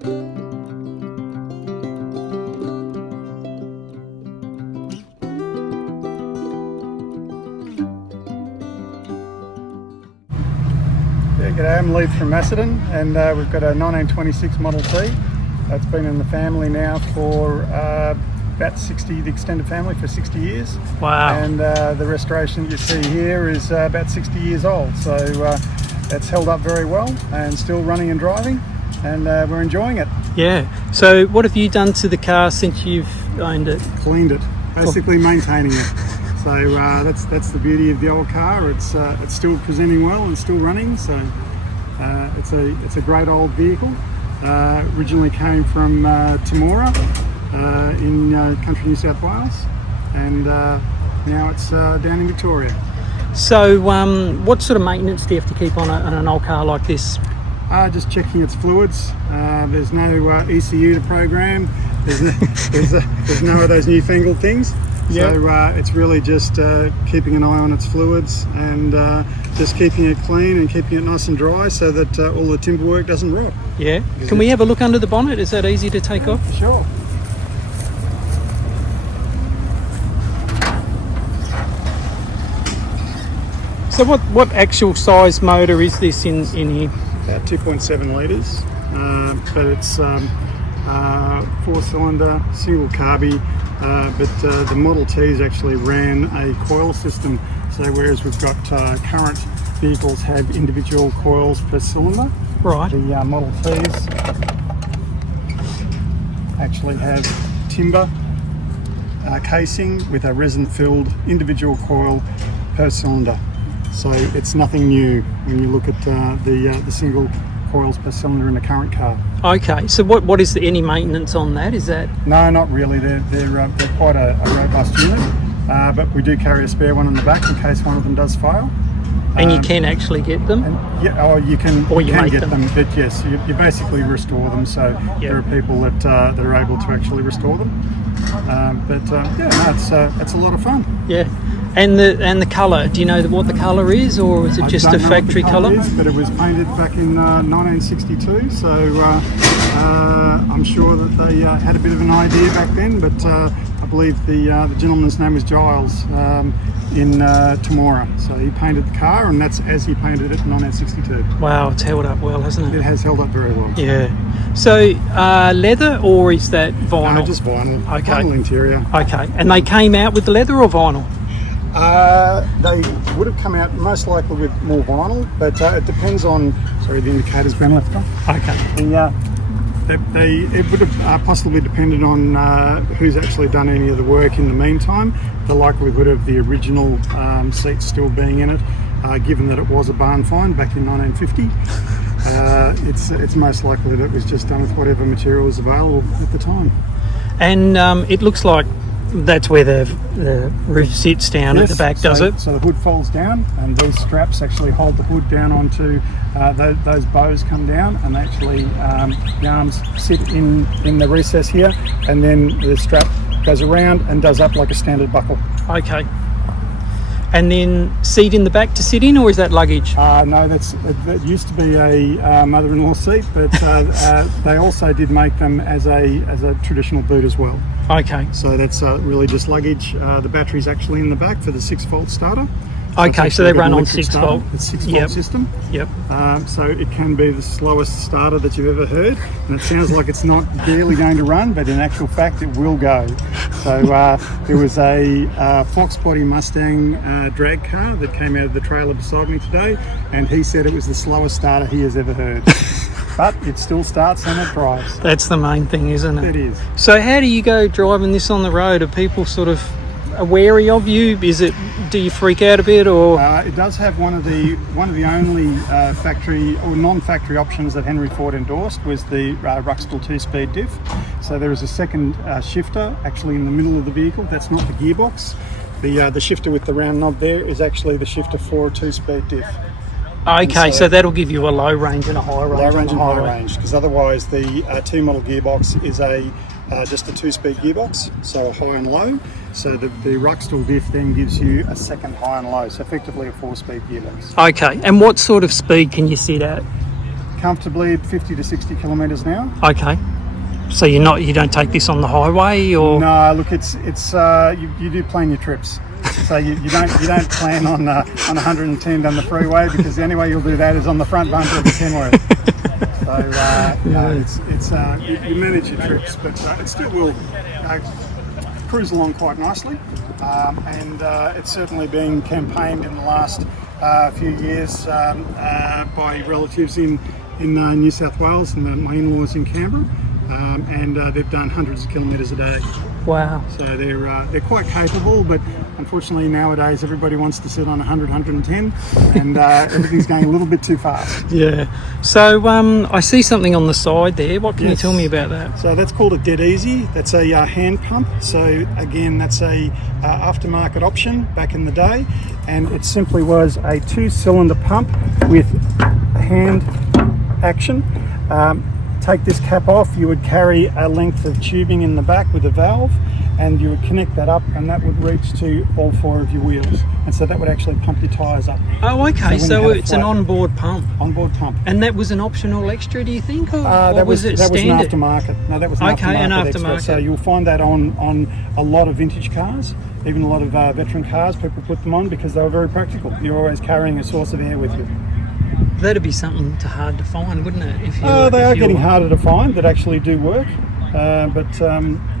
G'day, I'm Lee from Macedon, and we've got a 1926 Model T that's been in the family now for about 60, the extended family for 60 years. Wow. And the restoration that you see here is about 60 years old, so it's held up very well and still running and driving, and we're enjoying it. Yeah. So what have you done to the car since you've owned it? Cleaned it, basically maintaining it. So that's the beauty of the old car. It's still presenting well and still running. So it's a great old vehicle. Originally came from Temora in country New South Wales, and now it's down in Victoria. So what sort of maintenance do you have to keep on an old car like this? Just checking its fluids. There's no ECU to program. There's no of those newfangled things. Yep. So it's really just keeping an eye on its fluids and just keeping it clean and keeping it nice and dry so that all the timber work doesn't rot. Yeah. Can we have a look under the bonnet? Is that easy to take off? Sure. So what actual size motor is this in here? About 2.7 litres, but it's 4-cylinder, single carby. But the Model Ts actually ran a coil system, so whereas we've got current vehicles have individual coils per cylinder, Right. the Model Ts actually have timber casing with a resin-filled individual coil per cylinder. So it's nothing new when you look at the single coils per cylinder in a current car. Okay. So what is any maintenance on that? Is that? No, not really. They're quite a robust unit, but we do carry a spare one in the back in case one of them does fail. And you can actually get them? You can make get them. them, but yes, you basically restore them. So there are people that are able to actually restore them. It's a lot of fun. Yeah. And the colour, do you know what the colour is, or is it just a factory colour? But it was painted back in 1962, so I'm sure that they had a bit of an idea back then, but I believe the gentleman's name was Giles in Temora, so he painted the car, and that's as he painted it in 1962. Wow, it's held up well, hasn't it? It has held up very well. Yeah. So leather, or is that vinyl? No, just vinyl. Okay. Vinyl interior. Okay. And they came out with the leather or vinyl? They would have come out most likely with more vinyl, but it depends on. Sorry, the indicator's been left on. Okay. It would have possibly depended on who's actually done any of the work in the meantime. The likelihood of the original seats still being in it, given that it was a barn find back in 1950, it's most likely that it was just done with whatever material was available at the time. And it looks like that's where the roof sits down at the back, does it? So the hood folds down, and these straps actually hold the hood down onto those bows come down, and actually the arms sit in the recess here, and then the strap goes around and does up like a standard buckle. Okay. And then seat in the back to sit in, or is that luggage? No, that used to be a mother-in-law seat, but they also did make them as a traditional boot as well. Okay. So that's really just luggage. The battery's actually in the back for the 6-volt starter. Okay, so they run on 6-volt. It's 6-volt system. Yep. So it can be the slowest starter that you've ever heard, and it sounds like it's not barely going to run, but in actual fact it will go. So there was a Fox Body Mustang drag car that came out of the trailer beside me today, and he said it was the slowest starter he has ever heard. But it still starts and it drives. That's the main thing, isn't it? It is. So how do you go driving this on the road? Are people sort of wary of you? Do you freak out a bit, or? It does have one of the only factory or non-factory options that Henry Ford endorsed was the Ruxtall 2-speed diff. So there is a second shifter actually in the middle of the vehicle. That's not the gearbox. The shifter with the round knob there is actually the shifter for a 2-speed diff. Okay, so that'll give you a low range and a high range. Low range and high range, because otherwise the T-model gearbox is just a 2-speed gearbox, so high and low. So the Ruxtall diff then gives you a second high and low, so effectively a 4-speed gearbox. Okay, and what sort of speed can you sit at? comfortably at 50 to 60 kilometres an hour. Okay. So you don't take this on the highway, or No, look, it's you do plan your trips. So you don't plan on 110 down the freeway, because the only way you'll do that is on the front bumper of the Kenworth. So no, you manage your trips, but it still will cruise along quite nicely, and it's certainly been campaigned in the last few years by relatives in New South Wales and my in-laws in Canberra, and they've done hundreds of kilometres a day. wow. So they're quite capable, but unfortunately nowadays everybody wants to sit on 100, 110, and everything's going a little bit too fast. Yeah. So I see something on the side there. What can you Yes. tell me about that? So that's called a Dead Easy. That's a hand pump. So again, that's a aftermarket option back in the day, and it simply was a 2-cylinder pump with hand action. Take this cap off, you would carry a length of tubing in the back with a valve, and you would connect that up, and that would reach to all 4 of your wheels, and so that would actually pump your tyres up. Oh, okay. when you So had a it's an flat- onboard pump, Onboard pump. and that was an optional extra, do you think, or That was it an standard? aftermarket. No, that was an Okay, an aftermarket extra. aftermarket. So you'll find that on a lot of vintage cars, even a lot of veteran cars. People put them on because they were very practical. You're always carrying a source of air with you. That'd be something hard to find, wouldn't it? If you, They if are you getting were- harder to find that actually do work, but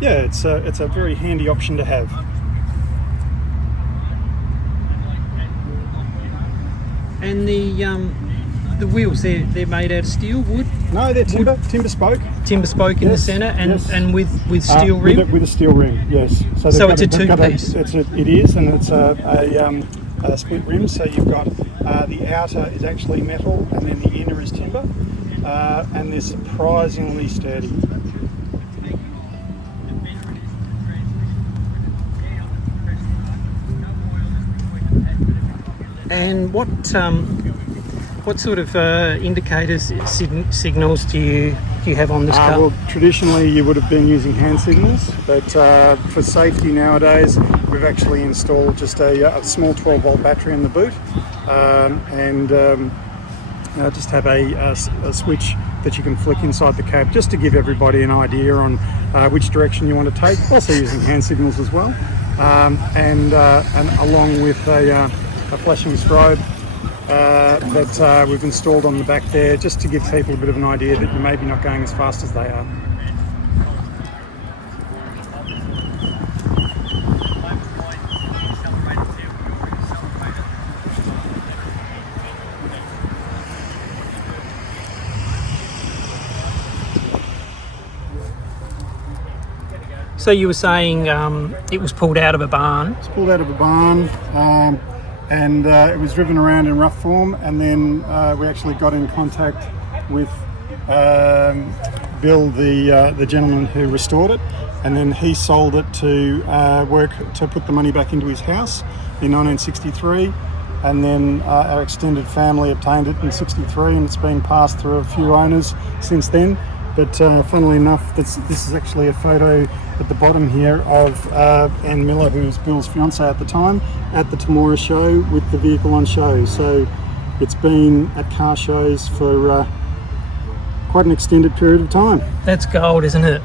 yeah, it's a very handy option to have. And the wheels, they're made out of steel, wood, No, they're timber spoke. timber spoke in the Yes, centre, and yes. and with steel with rim. with a steel rim, yes. So they've it's a they've got two-piece? It is, and it's a split rim. So you've got the outer is actually metal, and then the inner is timber, and they're surprisingly sturdy. And what sort of indicators, signals do you have on this car? Well, traditionally you would have been using hand signals, but for safety nowadays we've actually installed just a small 12-volt battery in the boot, and just have a switch that you can flick inside the cab, just to give everybody an idea on which direction you want to take. Also using hand signals as well, and along with a flashing strobe that we've installed on the back there, just to give people a bit of an idea that you're maybe not going as fast as they are. So you were saying it was pulled out of a barn. It's pulled out of a barn, and it was driven around in rough form, and then we actually got in contact with Bill, the gentleman who restored it, and then he sold it to put the money back into his house in 1963, and then our extended family obtained it in 63, and it's been passed through a few owners since then. But funnily enough, this is actually a photo at the bottom here of Anne Miller, who was Bill's fiancée at the time, at the Temora show with the vehicle on show. So it's been at car shows for quite an extended period of time. That's gold, isn't it?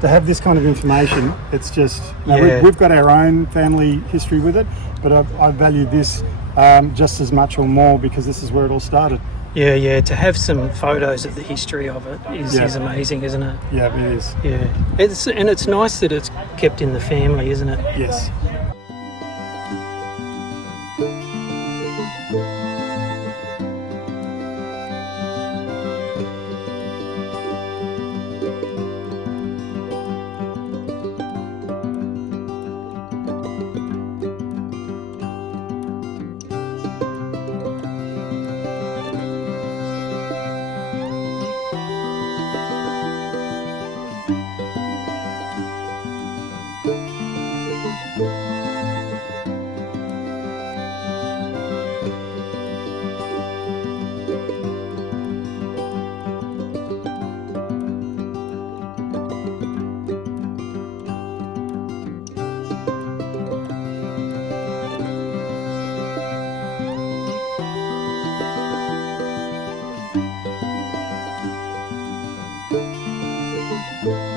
To have this kind of information, it's just, Yeah. we've got our own family history with it, but I value this just as much or more because this is where it all started. Yeah. To have some photos of the history of it is amazing, isn't it? Yeah, it is. Yeah. It's nice that it's kept in the family, isn't it? Yes. you.